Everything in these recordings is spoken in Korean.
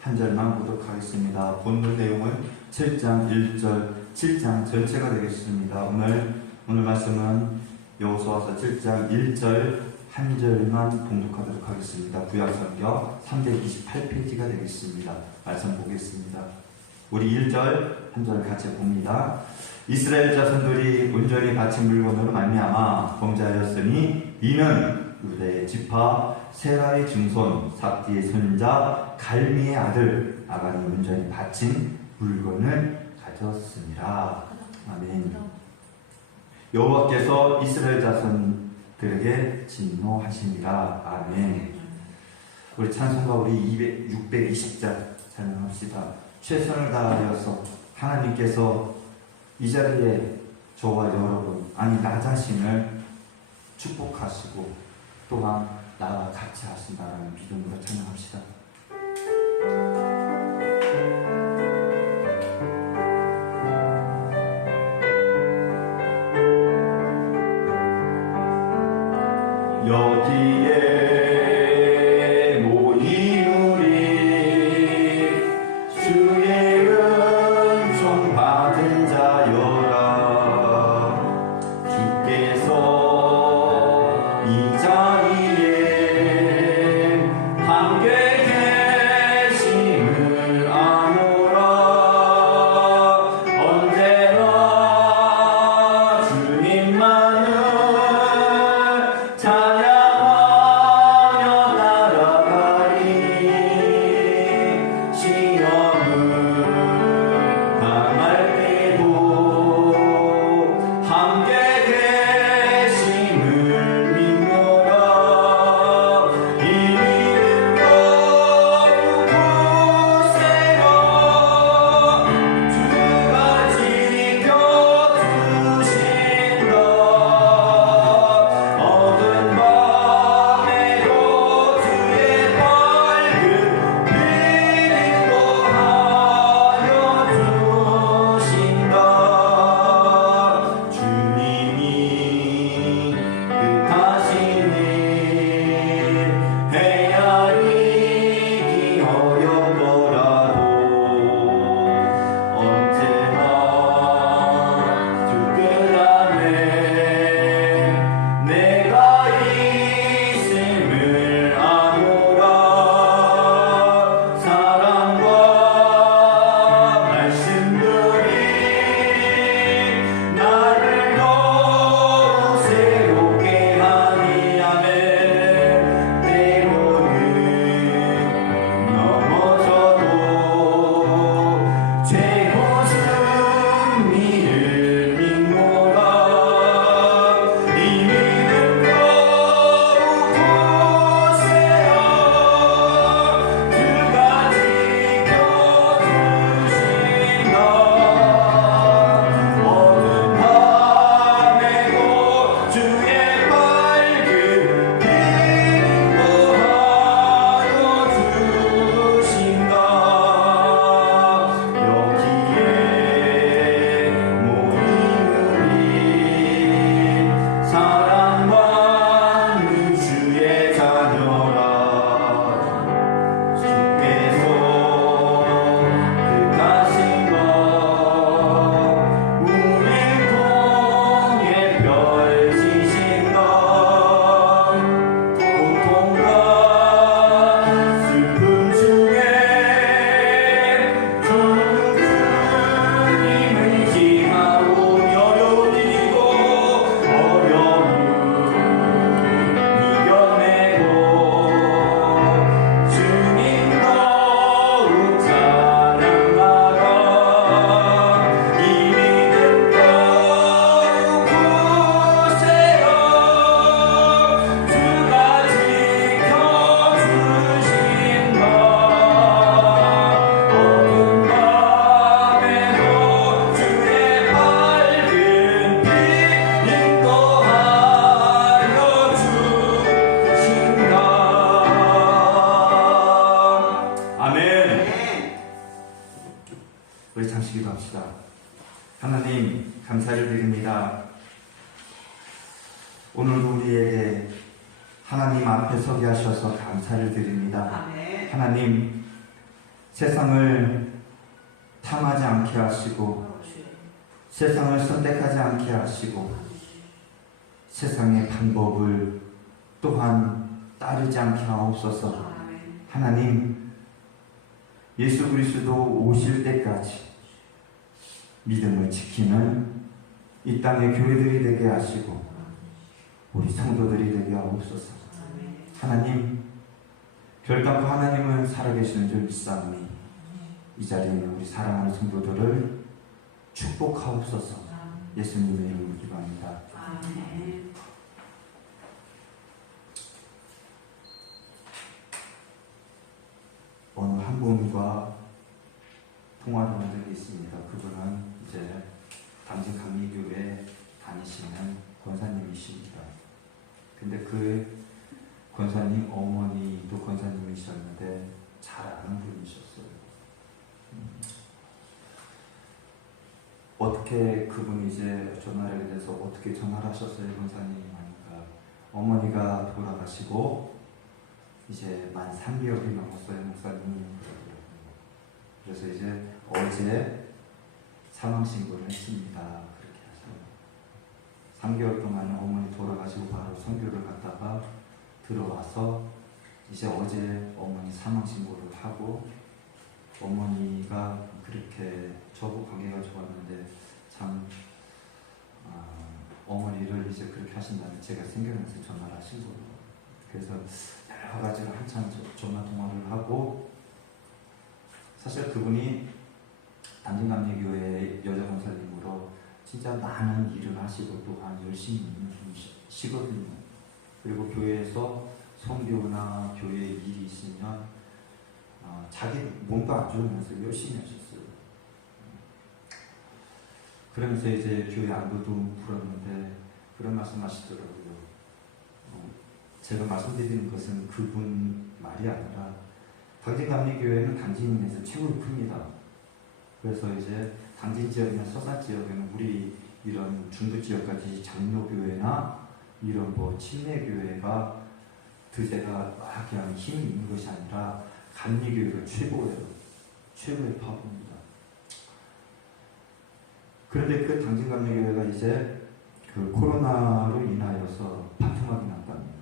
한 절만 보도록 하겠습니다. 본문 내용은 7장 1절, 7장 전체가 되겠습니다. 오늘 말씀은 여호수아서 7장 1절 한 절만 봉독하도록 하겠습니다. 구약성경 328페이지가 되겠습니다. 말씀 보겠습니다. 우리 1절 한 절 같이 봅니다. 이스라엘 자손들이 온전히 바친 물건으로 말미암아 범죄하였으니 이는 유다의 지파 세라의 증손 삽디의 손자 갈미의 아들 아간이 온전히 바친 물건을 가졌습니다. 아멘. 여호와께서 이스라엘 자손들에게 진노하십니다. 아멘. 우리 찬송가 우리 620절 찬양합시다. 최선을 다하여서 하나님께서 이 자리에 저와 여러분, 아니 나 자신을 축복하시고 또한 나와 같이 하신다는 믿음으로 찬양합시다. 여기에 하나님 감사를 드립니다. 오늘도 우리에게 하나님 앞에 서게 하셔서 감사를 드립니다. 아멘. 하나님 세상을 탐하지 않게 하시고 세상을 선택하지 않게 하시고 세상의 방법을 또한 따르지 않게 하옵소서. 하나님, 예수 그리스도 오실 때까지 믿음을 지키는 이 땅의 교회들이 되게 하시고 우리 성도들이 되게 하옵소서. 하나님, 결단코 하나님은 살아계시는 줄 믿사오니 이 자리에 있는 우리 사랑하는 성도들을 축복하옵소서. 예수님의 이름으로 기도합니다. 아멘. 어느 한 분과 통화를 한 적이 있습니다. 그분은 이제 당진 감리교회 다니시는 권사님이십니다. 근데 그 권사님 어머니도 권사님이셨는데 잘 아는 분이셨어요. 어떻게 그분이 이제 전화를 해서 어떻게 전화를 하셨어요, 권사님? 하니까 어머니가 돌아가시고 이제 만 3개월이 넘었어요, 목사님. 그래서 이제 어제 사망 신고를 했습니다. 그렇게 하셔요. 3개월 동안 어머니 돌아가시고 바로 선교를 갔다가 들어와서 이제 어제 어머니 사망 신고를 하고 어머니가 그렇게 저하고 관계가 좋았는데 참 어머니를 이제 그렇게 하신다는 제가 생각나서 전화를 하신 거예요. 그래서 여러 가지로 한참 전화 통화를 하고 사실 그분이 당진감리교회 여자 권사님으로 진짜 많은 일을 하시고 또한 열심히 있는 분이시거든요. 그리고 교회에서 선교나 교회 일이 있으면 자기 몸도 안 좋으면서 열심히 하셨어요. 그러면서 이제 교회 안부도 풀었는데 그런 말씀 하시더라고요. 제가 말씀드리는 것은 그분 말이 아니라 당진감리교회는 당진에서 최고 큽니다. 그래서 이제 당진 지역이나 서산 지역에는 우리 이런 중부 지역까지 장로교회나 이런 뭐 침례교회가 드세가 막 그냥 힘이 있는 것이 아니라 감리교회가 최고예요. 최고의 파워입니다. 그런데 그 당진감리교회가 이제 그 코로나로 인하여서 반토막이 났답니다.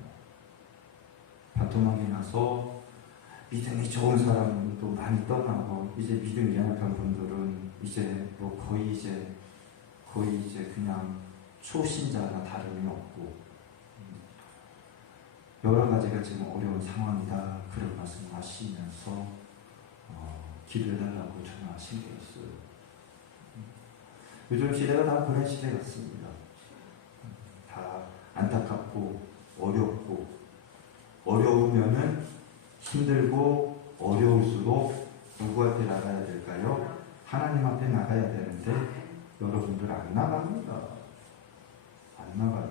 반토막이 나서 믿음이 좋은 사람도 많이 떠나고 이제 믿음이 연약한 분들은 이제 뭐 거의 이제 그냥 초신자나 다름이 없고 여러 가지가 지금 어려운 상황이다 그런 말씀을 하시면서 기도해달라고 전화하신 거였어요. 요즘 시대가 다 그런 시대 같습니다. 다 안타깝고 어렵고 어려우면은 힘들고 어려울수록 누구한테 나가야 될까요? 하나님 앞에 나가야 되는데 여러분들 안 나갑니다. 안 나가요.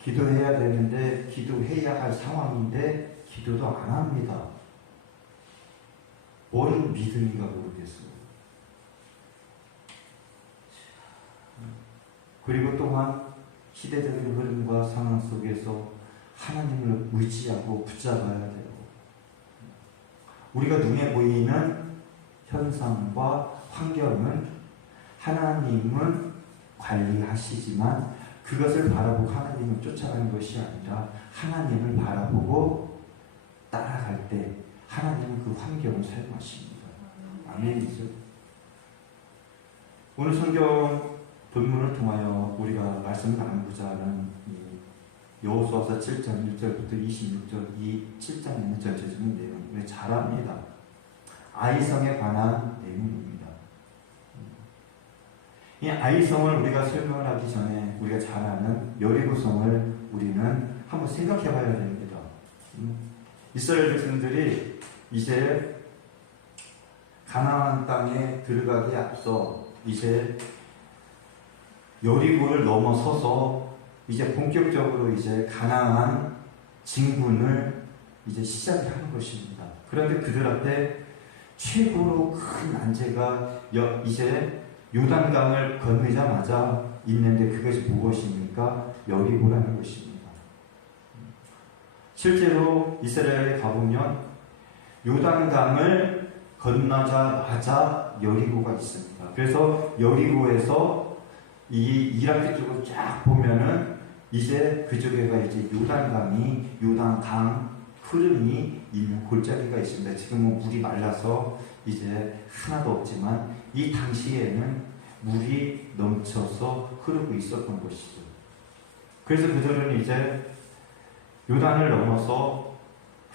기도해야 되는데 기도해야 할 상황인데 기도도 안 합니다. 뭔 믿음인가 모르겠어요. 그리고 또한 시대적인 흐름과 상황 속에서 하나님을 의지하고 붙잡아야 돼요. 우리가 눈에 보이는 현상과 환경은 하나님은 관리하시지만 그것을 바라보고 하나님을 쫓아가는 것이 아니라 하나님을 바라보고 따라갈 때 하나님은 그 환경을 사용하십니다. 아멘이죠. 오늘 성경 본문을 통하여 우리가 말씀을 나누고자 하는 여호수아서 7장 1절부터 26절 이 7장에 있는 전체적인 내용을 잘 압니다. 아이성에 관한 내용입니다. 이 아이성을 우리가 설명을 하기 전에 우리가 잘 아는 여리고성을 우리는 한번 생각해 봐야 됩니다. 이스라엘 백성들이 이제 가나안 땅에 들어가기에 앞서 이제 여리고를 넘어서서 이제 본격적으로 이제 가나안 진군을 이제 시작을 하는 것입니다. 그런데 그들 앞에 최고로 큰 난제가 이제 요단강을 건너자마자 있는데 그것이 무엇입니까? 여리고라는 것입니다. 실제로 이스라엘에 가보면 요단강을 건너자마자 여리고가 있습니다. 그래서 여리고에서 이 이라크 쪽을 쫙 보면은 이제 그쪽에가 이제 요단강 흐름이 있는 골짜기가 있습니다. 지금은 물이 말라서 이제 하나도 없지만 이 당시에는 물이 넘쳐서 흐르고 있었던 곳이죠. 그래서 그들은 이제 요단을 넘어서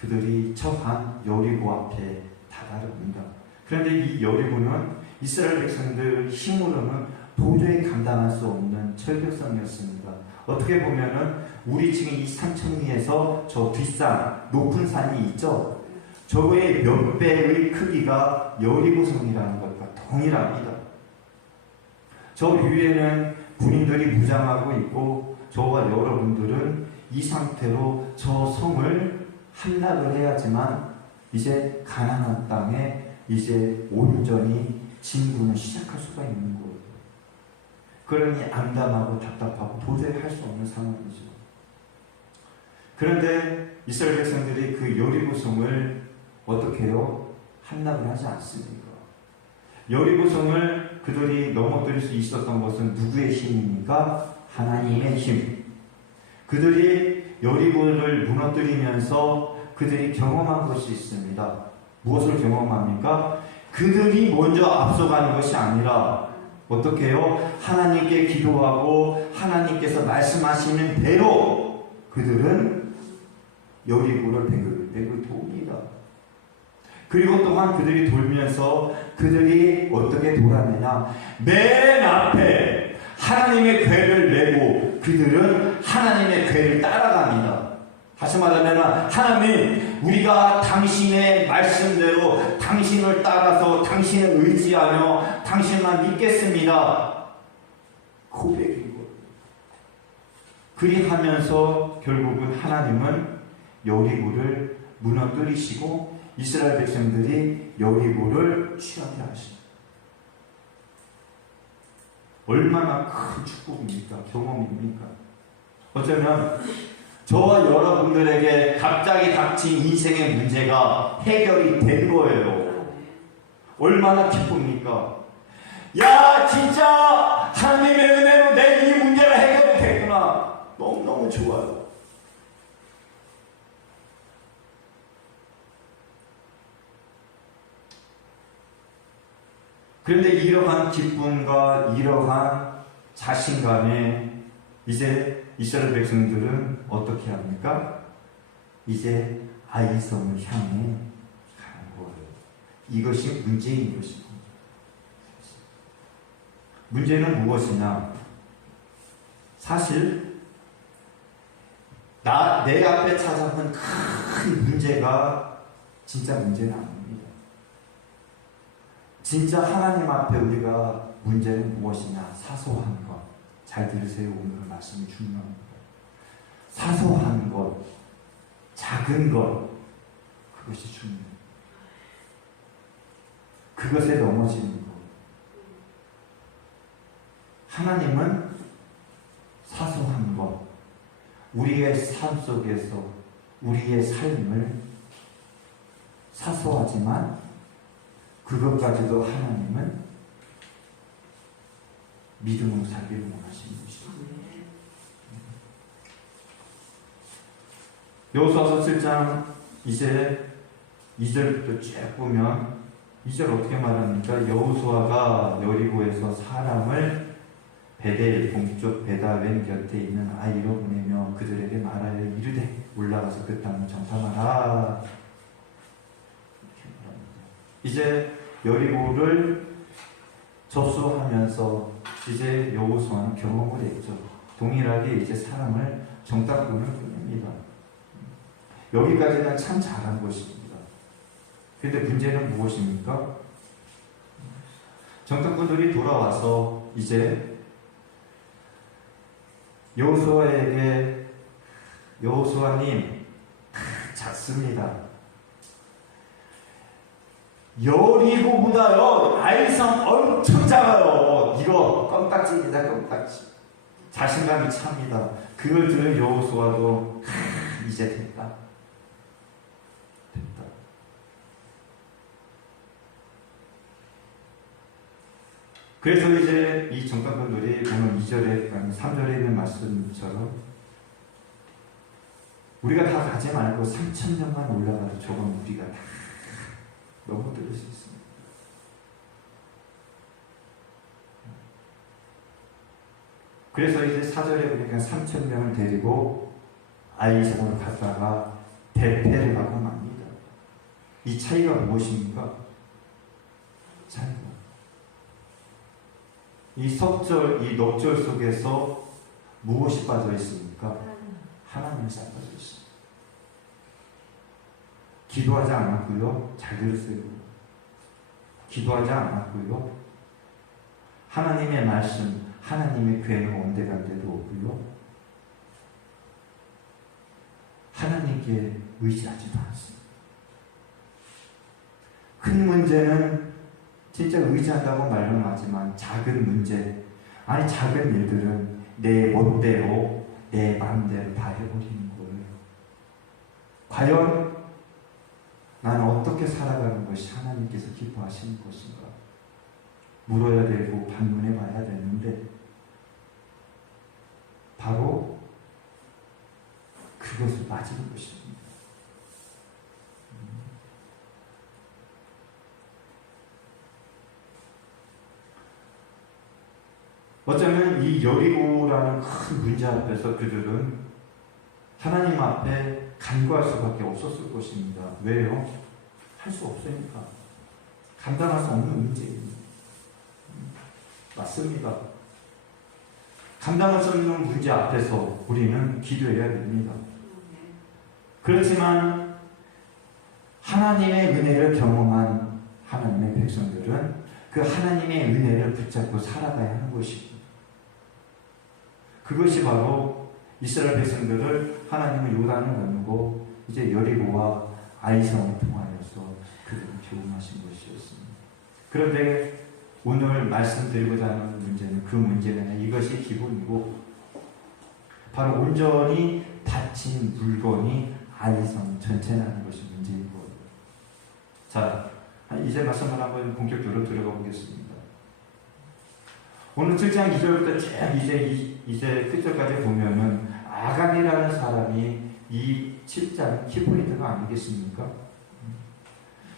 그들이 처한 여리고 앞에 다다릅니다. 그런데 이 여리고는 이스라엘 백성들 힘으로는 도저히 감당할 수 없는 철벽성이었습니다. 어떻게 보면은 우리 지금 이 산천 위에서 저 뒷산 높은 산이 있죠. 저거의 몇 배의 크기가 여리고성이라는 것과 동일합니다. 저 위에는 군인들이 무장하고 있고 저와 여러분들은 이 상태로 저 성을 함락을 해야지만 이제 가나안 땅에 이제 온전히 진군을 시작할 수가 있는 거예요. 그러니 암담하고 답답하고 도저히 할 수 없는 상황이죠. 그런데 이스라엘 백성들이 그 여리고성을 어떻게 해요? 함락을 하지 않습니까? 여리고성을 그들이 넘어뜨릴 수 있었던 것은 누구의 힘입니까? 하나님의 힘. 그들이 여리고를 무너뜨리면서 그들이 경험한 것이 있습니다. 무엇을 경험합니까? 그들이 먼저 앞서가는 것이 아니라 어떻게 해요? 하나님께 기도하고 하나님께서 말씀하시는 대로 그들은 여리고를 백을 돕니다. 그리고 또한 그들이 돌면서 그들이 어떻게 돌아내냐? 맨 앞에 하나님의 궤를 메고 그들은 하나님의 궤를 따라갑니다. 다시 말하면 하나님, 우리가 당신의 말씀대로 당신을 따라서 당신을 의지하며 당신만 믿겠습니다. 고백인 거예요. 그리하면서 결국은 하나님은 여리고를 무너뜨리시고 이스라엘 백성들이 여리고를 취하게 하십니다. 얼마나 큰 축복입니까? 경험입니까? 어쩌면 저와 여러분들에게 갑자기 닥친 인생의 문제가 해결이 된 거예요. 얼마나 기쁩니까? 야, 진짜 하나님의 은혜로 내 이 문제가 해결이 됐구나. 너무너무 좋아요. 그런데 이러한 기쁨과 이러한 자신감에 이제 이스라엘 백성들은 어떻게 합니까? 이제 아이성을 향해 가는 거예요. 이것이 문제인 것입니다. 문제는 무엇이냐? 사실 내 앞에 찾아온 큰 문제가 진짜 문제는 아닙니다. 진짜 하나님 앞에 우리가 문제는 무엇이냐? 사소한 것. 잘 들으세요. 오늘 말씀이 중요합니다. 사소한 것, 작은 것, 그것이 중요해요. 그것에 넘어지는 것. 하나님은 사소한 것, 우리의 삶 속에서 우리의 삶을 사소하지만 그것까지도 하나님은 믿음으로 살기를 원하시는 것입니다. 여호수아서 7장 이제 2절부터 쭉 보면 2절 어떻게 말합니까? 여호수아가 여리고에서 사람을 베델 동쪽 베다웬 곁에 있는 아이로 보내며 그들에게 말하여 이르되 올라가서 그 땅을 정탐하라. 이제 여리고를 접수하면서 이제 여호수아는 경험을 했죠. 동일하게 이제 사람을 정탐꾼을 보냅니다. 여기까지는 참 잘한 것입니다. 그런데 문제는 무엇입니까? 정탐꾼들이 돌아와서 이제 여호수아에게 여호수아님 작습니다. 여리고보다요 아이성 엄청 작아요. 이거 껌딱지입니다. 껌딱지. 자신감이 찹니다. 그걸 들은 여호수아도 이제 됐다. 그래서 이제 이 정탐꾼들이 오늘 2절에, 아니 3절에 있는 말씀처럼 우리가 다 가지 말고 3,000명만 올라가도 저건 우리가 다 넘어뜨릴 수 있습니다. 그래서 이제 4절에 보니까 3,000명을 데리고 아이성으로 갔다가 대패를 하고 맙니다. 이 차이가 무엇입니까? 차이가 이 석절, 이 넉절 속에서 무엇이 빠져 있습니까? 하나님이 싹 빠져 있습니다. 기도하지 않았고요. 잘 들으세요. 기도하지 않았고요. 하나님의 말씀, 하나님의 괴는 온데간데도 없고요. 하나님께 의지하지도 않습니다. 큰 문제는 진짜 의지한다고 말은 하지만 작은 문제, 아니 작은 일들은 내 멋대로 내 마음대로 다 해버리는 거예요. 과연 나는 어떻게 살아가는 것이 하나님께서 기뻐하시는 것인가? 물어야 되고 반문해 봐야 되는데 바로 그것을 빠지는 것입니다. 어쩌면 이 여리고라는 큰 문제 앞에서 그들은 하나님 앞에 간구할 수밖에 없었을 것입니다. 왜요? 할 수 없으니까. 감당할 수 없는 문제입니다. 맞습니다. 감당할 수 없는 문제 앞에서 우리는 기도해야 됩니다. 그렇지만 하나님의 은혜를 경험한 하나님의 백성들은 그 하나님의 은혜를 붙잡고 살아가야 하는 것입니다. 그것이 바로 이스라엘 백성들을 하나님은 요단을 건너고 이제 여리고와 아이성을 통하여서 그들을 교훈하신 것이었습니다. 그런데 오늘 말씀드리고자 하는 문제는 그 문제가 아니라 이것이 기본이고 바로 온전히 닫힌 물건이 아이성 전체라는 것이 문제인 거예요. 자, 이제 말씀을 한번 본격적으로 들어가 보겠습니다. 오늘 7장 2절부터 쭉 이제 끝절까지 보면은 아간이라는 사람이 이 7장 키포인트가 아니겠습니까?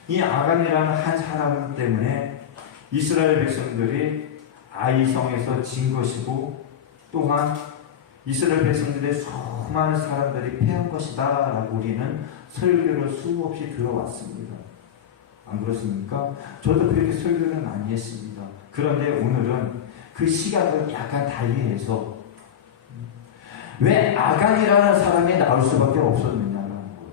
이 아간이라는 한 사람 때문에 이스라엘 백성들이 아이성에서 진 것이고 또한 이스라엘 백성들의 수많은 사람들이 패한 것이다 라고 우리는 설교를 수없이 들어왔습니다. 안 그렇습니까? 저도 그렇게 설교를 많이 했습니다. 그런데 오늘은 그 시각을 약간 달리해서 왜 아간이라는 사람이 나올 수밖에 없었느냐라는 거예요.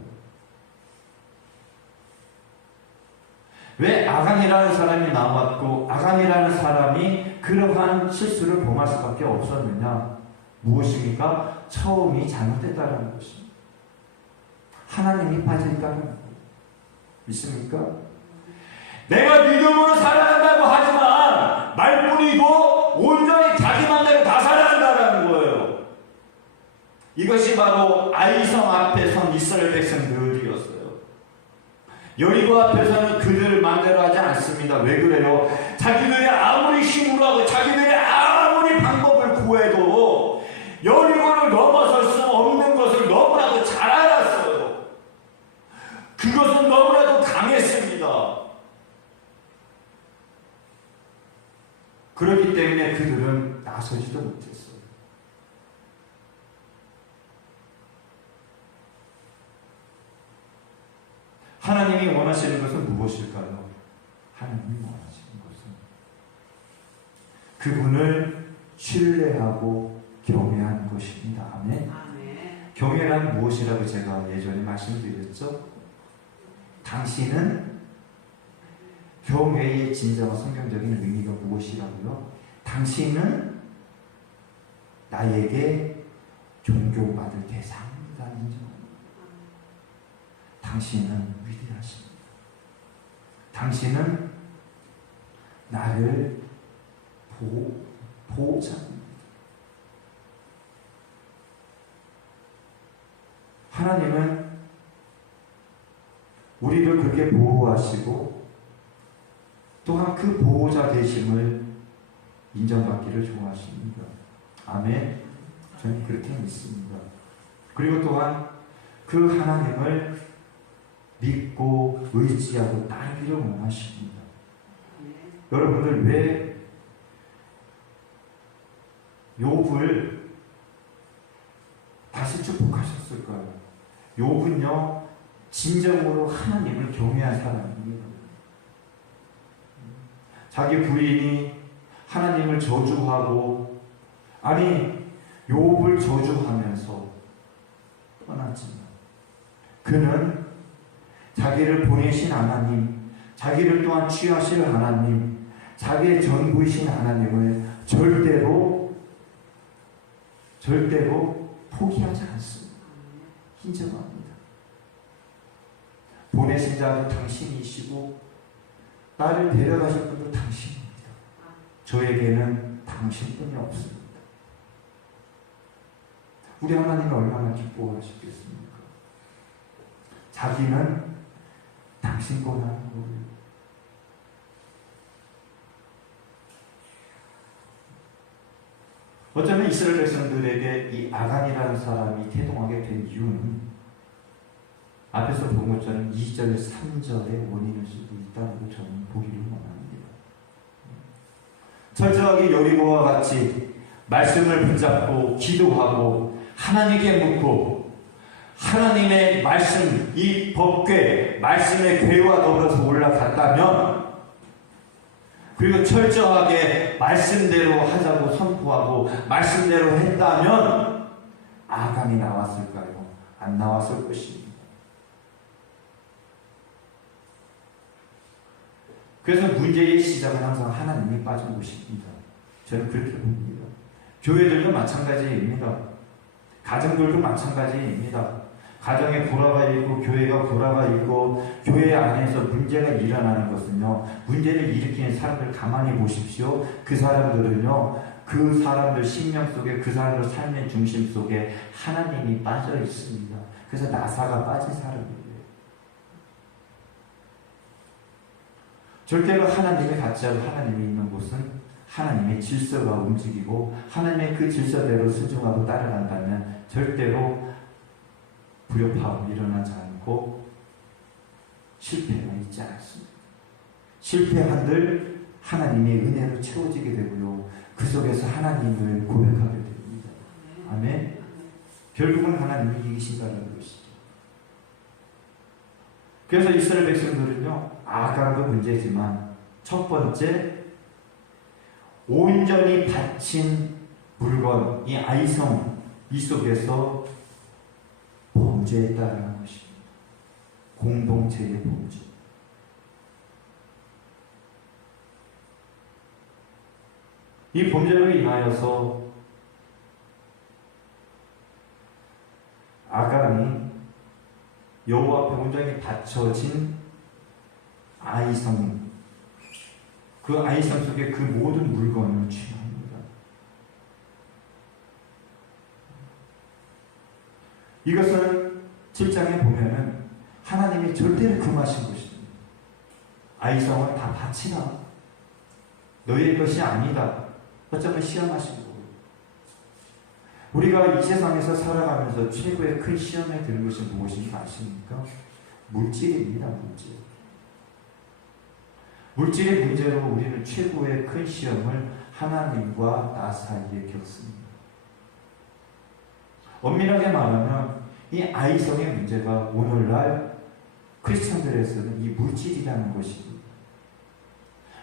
왜 아간이라는 사람이 나왔고 아간이라는 사람이 그러한 실수를 범할 수밖에 없었느냐? 무엇입니까? 처음이 잘못됐다는 것입니다. 하나님이 빠져있다는 거예요. 믿습니까? 내가 믿음으로 살아간다고 하지만 말뿐이고 온전히 자기 맘대로 다 살아간다는 거예요. 이것이 바로 아이성 앞에 선 이스라엘 백성들이었어요. 여리고 앞에서는 그들 맘대로 하지 않습니다. 왜 그래요? 자기들이 아무리 힘으로 하고 자기들이 아무리 방법을 구해도 여리고를 넘어설 수 없는 것을 너무나도 잘 알았어요. 그것은 너무나도 강했습니다. 그렇기 때문에 그들은 나서지도 못했어요. 하나님이 원하시는 것은 무엇일까요? 하나님이 원하시는 것은 그분을 신뢰하고 경외하는 것입니다. 아멘. 경외란 무엇이라고 제가 예전에 말씀드렸죠? 당신은 경외의 진정한 성경적인 의미가 무엇이라고요? 당신은 나에게 존경받을 대상이다 인정합니다. 당신은 위대하십니다. 당신은 나를 보호자입니다. 하나님은 우리를 그렇게 보호하시고 또한 그 보호자 되심을 인정받기를 좋아하십니다. 아멘. 저는 그렇게 믿습니다. 그리고 또한 그 하나님을 믿고 의지하고 따르기를 원하십니다. 여러분들 왜 욥을 다시 축복하셨을까요? 욥은요 진정으로 하나님을 경외한 사람입니다. 자기 부인이 하나님을 저주하고 아니 욥을 저주하면서 떠났지만 그는 자기를 보내신 하나님, 자기를 또한 취하실 하나님, 자기의 전부이신 하나님을 절대로 포기하지 않습니다. 인정합니다. 보내신 자도 당신이시고 나를 데려가실 분도 당신입니다. 저에게는 당신뿐이 없습니다. 우리 하나님은 얼마나 기뻐하시겠습니까? 자기는 당신 것 하는 거예요. 어쩌면 이스라엘 백성들에게 이 아간이라는 사람이 태동하게 된 이유는 앞에서 본 것처럼 2절, 3절의 원인일 수도 있다고 저는 보기를 원합니다. 철저하게 여리고와 같이 말씀을 붙잡고 기도하고 하나님께 묻고 하나님의 말씀, 이 법궤, 말씀의 궤와 더불어서 올라갔다면 그리고 철저하게 말씀대로 하자고 선포하고 말씀대로 했다면 아간이 나왔을까요? 안 나왔을 것입니다. 그래서 문제의 시작은 항상 하나님이 빠진 것입니다. 저는 그렇게 봅니다. 교회들도 마찬가지입니다. 가정들도 마찬가지입니다. 가정에 불화가 있고 교회가 불화가 있고 교회 안에서 문제가 일어나는 것은요, 문제를 일으키는 사람들 가만히 보십시오. 그 사람들은요, 그 사람들 심령 속에, 그 사람들 삶의 중심 속에 하나님이 빠져 있습니다. 그래서 나사가 빠진 사람이에요. 절대로 하나님의 가치하고 하나님이 있는 곳은 하나님의 질서가 움직이고 하나님의 그 질서대로 순종하고 따라간다면 절대로 불협화음이 일어나지 않고 실패가 있지 않습니다. 실패한들 하나님의 은혜로 채워지게 되고요. 그 속에서 하나님을 고백하게 됩니다. 아멘. 결국은 하나님이 이기신다는 것이죠. 그래서 이스라엘 백성들은요, 아간도 문제지만 첫 번째 온전히 바친 물건, 이 아이성, 이 속에서 범죄했다는 것입니다. 공동체의 범죄. 이 범죄로 인하여서 아간이 여호와 앞에 온전히 바쳐진 아이성, 그 아이성 속에 그 모든 물건을 취합니다. 이것은 7장에 보면은 하나님이 절대로 금하신 것입니다. 아이성을 다 바치라. 너희의 것이 아니다. 어쩌면 시험하신 거예요. 우리가 이 세상에서 살아가면서 최고의 큰 시험에 드는 것이 무엇인지 아십니까? 물질입니다. 물질. 물질의 문제로 우리는 최고의 큰 시험을 하나님과 나 사이에 겪습니다. 엄밀하게 말하면 이 아이성의 문제가 오늘날 크리스천들에서는 이 물질이라는 것입니다.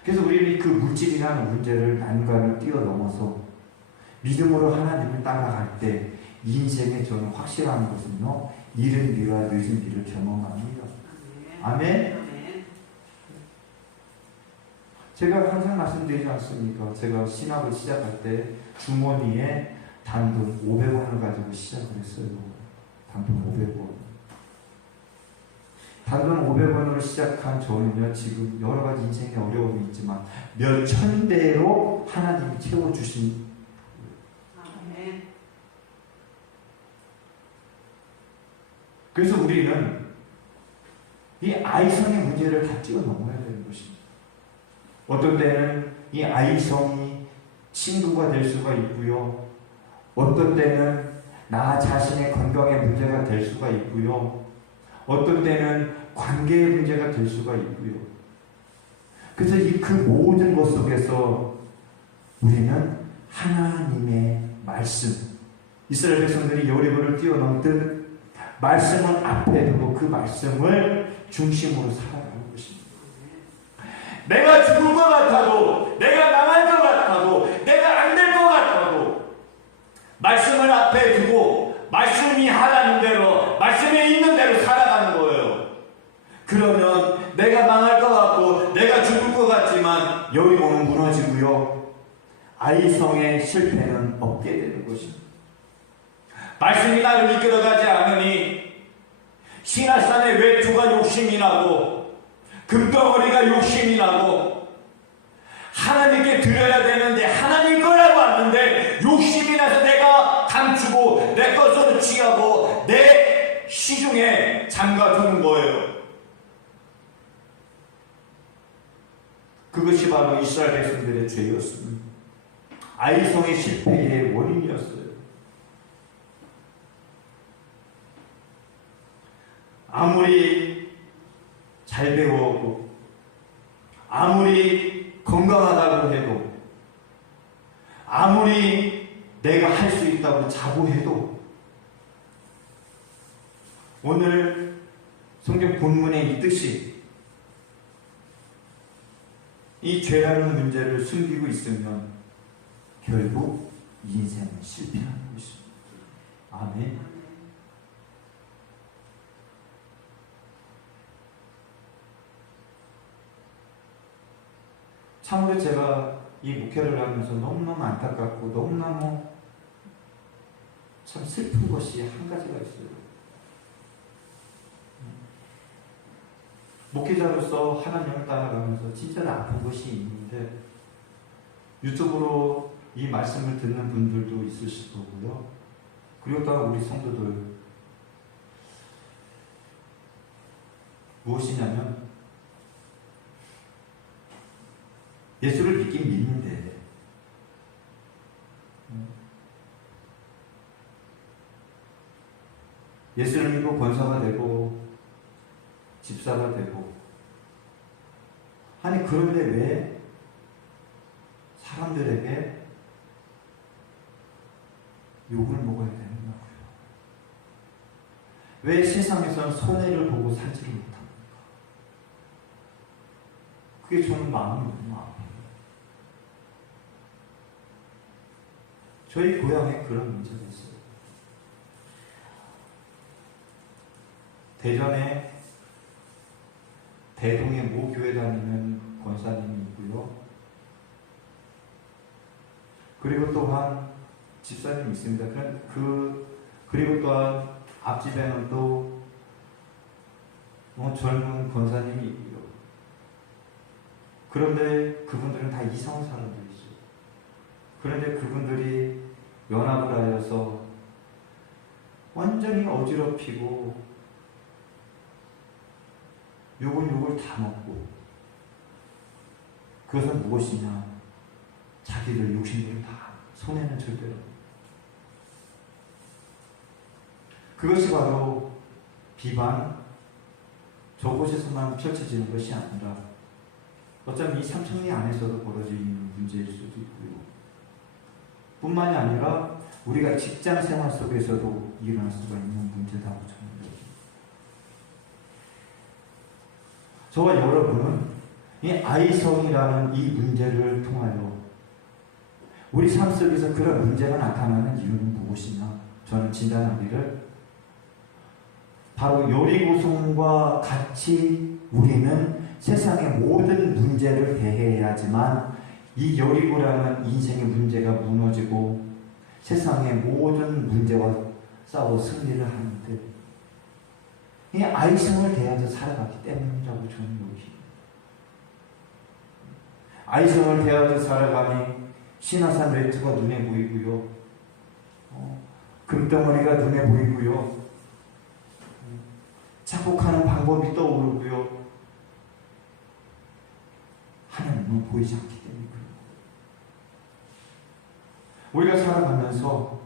그래서 우리는 그 물질이라는 문제를 난관을 뛰어넘어서 믿음으로 하나님을 따라갈 때 인생에 저는 확실한 것은요, 이른 비와 늦은 비를 경험합니다. 아멘. 제가 항상 말씀드리지 않습니까? 제가 신학을 시작할 때 주머니에 단돈 500원을 가지고 시작을 했어요. 단돈 500원. 단돈 500원으로 시작한 저는요, 지금 여러 가지 인생의 어려움이 있지만 몇 천 배로 하나님이 채워주신. 그래서 우리는 이 아이성의 문제를 다 뛰어넘어야 되는 것입니다. 어떤 때는 이 아이성이 친구가 될 수가 있고요. 어떤 때는 나 자신의 건강의 문제가 될 수가 있고요. 어떤 때는 관계의 문제가 될 수가 있고요. 그래서 그 모든 것 속에서 우리는 하나님의 말씀, 이스라엘 백성들이 여리고를 뛰어넘듯 말씀을 앞에 두고 그 말씀을 중심으로 살아가는 것입니다. 내가 죽을 것 같아도, 내가 망할 것 같아도, 내가 안 될 것 같아도 말씀을 앞에 두고 말씀이 하라는 대로, 말씀에 있는 대로 살아가는 거예요. 그러면 내가 망할 것 같고 내가 죽을 것 같지만 여리고는 무너지고요. 아이성의 실패는 없게 되는 것입니다. 말씀이 나를 이끌어가지 않으니 시나산의 외투가 욕심이 나고 금덩어리가 욕심이 나고 하나님께 드려야 되는데 하나님 거라고 하는데 욕심이 나서 내가 감추고 내 것으로 취하고 내 시중에 잠가두는 거예요. 그것이 바로 이스라엘 백성들의 죄였습니다. 아이성의 실패의 원인이었어요. 아무리 잘 배워오고 아무리 건강하다고 해도 아무리 내가 할 수 있다고 자부해도 오늘 성경 본문에 있듯이 이 죄라는 문제를 숨기고 있으면 결국 인생은 실패하는 것입니다. 아멘. 참으로 제가 이 목회를 하면서 너무너무 안타깝고 너무너무 참 슬픈 것이 한 가지가 있어요. 목회자로서 하나님을 따라가면서 진짜 아픈 것이 있는데 유튜브로 이 말씀을 듣는 분들도 있으실 거고요. 그리고 또 우리 성도들 무엇이냐면 예수를 믿긴 믿는데 예수를 믿고 권사가 되고 집사가 되고 아니 그런데 왜 사람들에게 욕을 먹어야 되느냐고요. 왜 세상에서는 손해를 보고 살지를 못합니까? 그게 저는 마음이 너무 아파요. 저희 고향에 그런 문제가 있어요. 대전에 대동의 모 교회 다니는 권사님이 있고요. 그리고 또한 집사님이 있습니다. 그리고 또한 앞집에는 또 젊은 권사님이 있고요. 그런데 그분들은 다 이성 사람들이죠. 그런데 그분들이 연합을 하여서 완전히 어지럽히고 욕을 다 먹고 그것은 무엇이냐? 자기들 욕심들을 다 손해는 절대로. 그것이 바로 비방 저곳에서만 펼쳐지는 것이 아니라 어쩌면 이 삼천리 안에서도 벌어지는 문제일 수도 있고요. 뿐만이 아니라 우리가 직장 생활 속에서도 일어날 수가 있는 문제다고 저는 여깁니다. 저와 여러분은 이 아이성이라는 이 문제를 통하여 우리 삶 속에서 그런 문제가 나타나는 이유는 무엇이냐? 저는 진단하기를 바로 여리고성과 같이 우리는 세상의 모든 문제를 대해야지만 이 여리고라는 인생의 문제가 무너지고 세상의 모든 문제와 싸워 승리를 하는데 이 아이성을 대하여 살아가기 때문이라고 저는 여깁니다. 아이성을 대하여 살아가니 시나산 레트가 눈에 보이고요. 금덩어리가 눈에 보이고요. 착복하는 방법이 떠오르고요. 하나님은 보이지 않기 때문에 그런 거예요. 우리가 살아가면서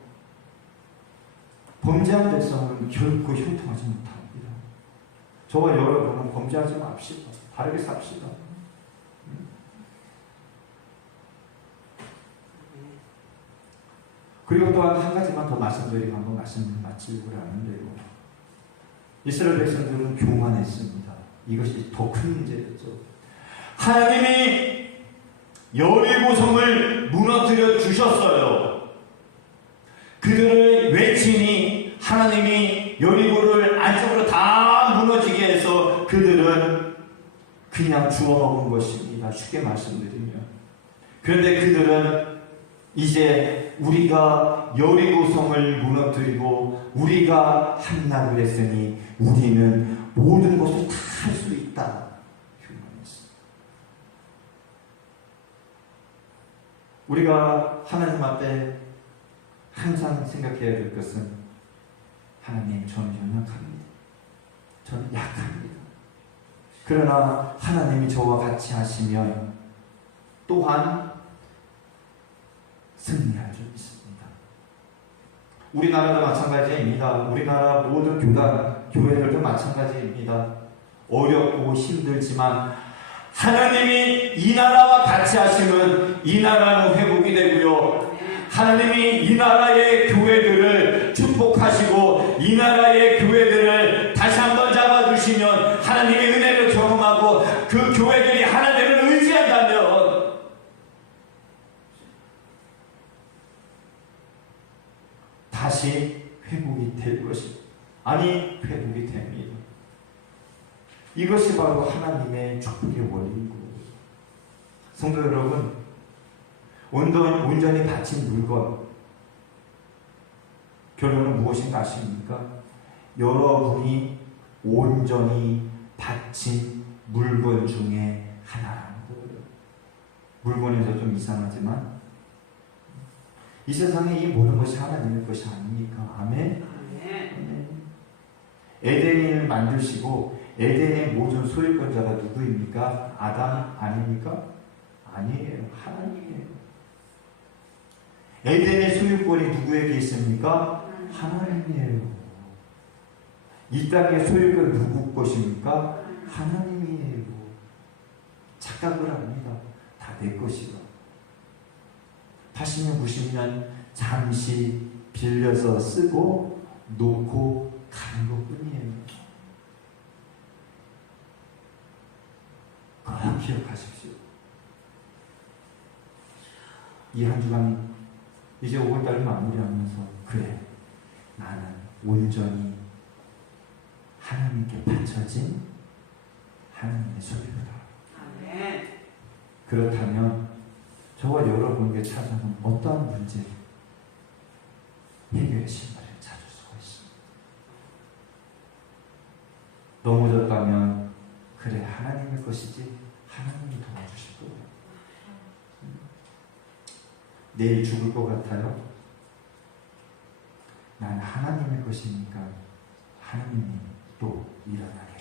범죄한 백성은 결코 형통하지 못합니다. 저와 여러분은 범죄하지 맙시다. 바르게 삽시다. 그리고 또한 한 가지만 더 말씀드리고 한번 말씀을 마치려고 하는데요. 이스라엘 백성들은 교만했습니다. 이것이 더 큰 문제였죠. 하나님이 여리고성을 무너뜨려 주셨어요. 그들을 외치니 하나님이 여리고를 안쪽으로 다 무너지게 해서 그들은 그냥 주워먹은 것입니다. 쉽게 말씀드리면. 그런데 그들은 이제 우리가 여리고성을 무너뜨리고 우리가 함락을 했으니 우리는 모든 것을 다 할 수 있다. 우리가 하나님 앞에 항상 생각해야 될 것은 하나님, 저는 연약합니다. 저는 약합니다. 그러나 하나님이 저와 같이 하시면 또한 승리할 수 있습니다. 우리나라도 마찬가지입니다. 우리나라 모든 교회들도 마찬가지입니다. 어렵고 힘들지만 하나님이 이 나라와 같이 하시면 이 나라는 회복이 되고요. 하나님이 이 나라의 교회들을 축복하시고 이 나라의 교회들을 다시 한번 잡아주시면 하나님의 은혜를 경험하고 그 교회들이 하나님을 의지한다면 다시 회복이 될 것입니다. 아니, 회복이 됩니다. 이것이 바로 하나님의 축복의 원리이고, 성도 여러분, 온전히 바친 물건, 결론은 무엇인가 아십니까? 여러분이 온전히 바친 물건 중에 하나라는 거예요. 물건에서 좀 이상하지만 이 세상에 이 모든 것이 하나님의 것이 아닙니까? 아멘? 아멘. 에덴을 만드시고 에덴의 모든 소유권자가 누구입니까? 아담 아닙니까? 아니에요. 하나님이에요. 에덴의 소유권이 누구에게 있습니까? 하나님이에요. 이 땅의 소유권 누구 것입니까? 하나님이에요. 착각을 합니다. 다 내 것이다. 80년, 90년 잠시 빌려서 쓰고 놓고 가는 것뿐이에요. 꼭 기억하십시오. 이 한 주간 이제 5월달을 마무리하면서 그래, 나는 온전히 하나님께 바쳐진 하나님의 소유다. 아멘. 그렇다면 저와 여러분에게 찾아온 어떠한 문제 해결의 신발을 찾을 수가 있습니다. 넘어졌다면 그래, 하나님의 것이지 하나님이 도와주실 거예요. 내일 죽을 것 같아요? 난 하나님의 것이니까 하나님이 또 일어나게